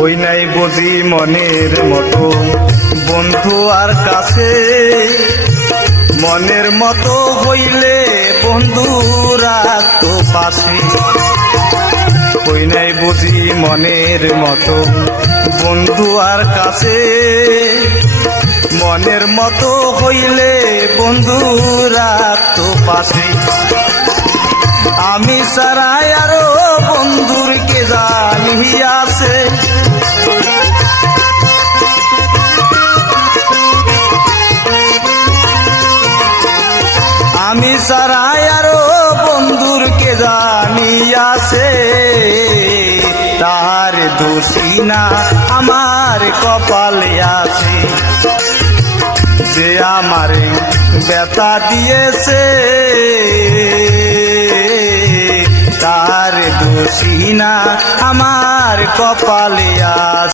হই নাই বুঝি মনের মতো বন্ধু আর কাছে, মনের মতো হইলে বন্ধু রাখতো পাশে। হই নাই বুঝি মনের মতো বন্ধু আর কাছে, মনের মতো হইলে বন্ধু রাখতো পাশে। আমি সারাই আরো বন্ধুর কে জানিয়াছে, আমি সারাই আরো বন্ধুর কে জানিয়াছে। তার দোষী না আমার কপালে আছে, যে আমারে ব্যথা দিয়েছে। তার দোষী না আমার কপালে আছে।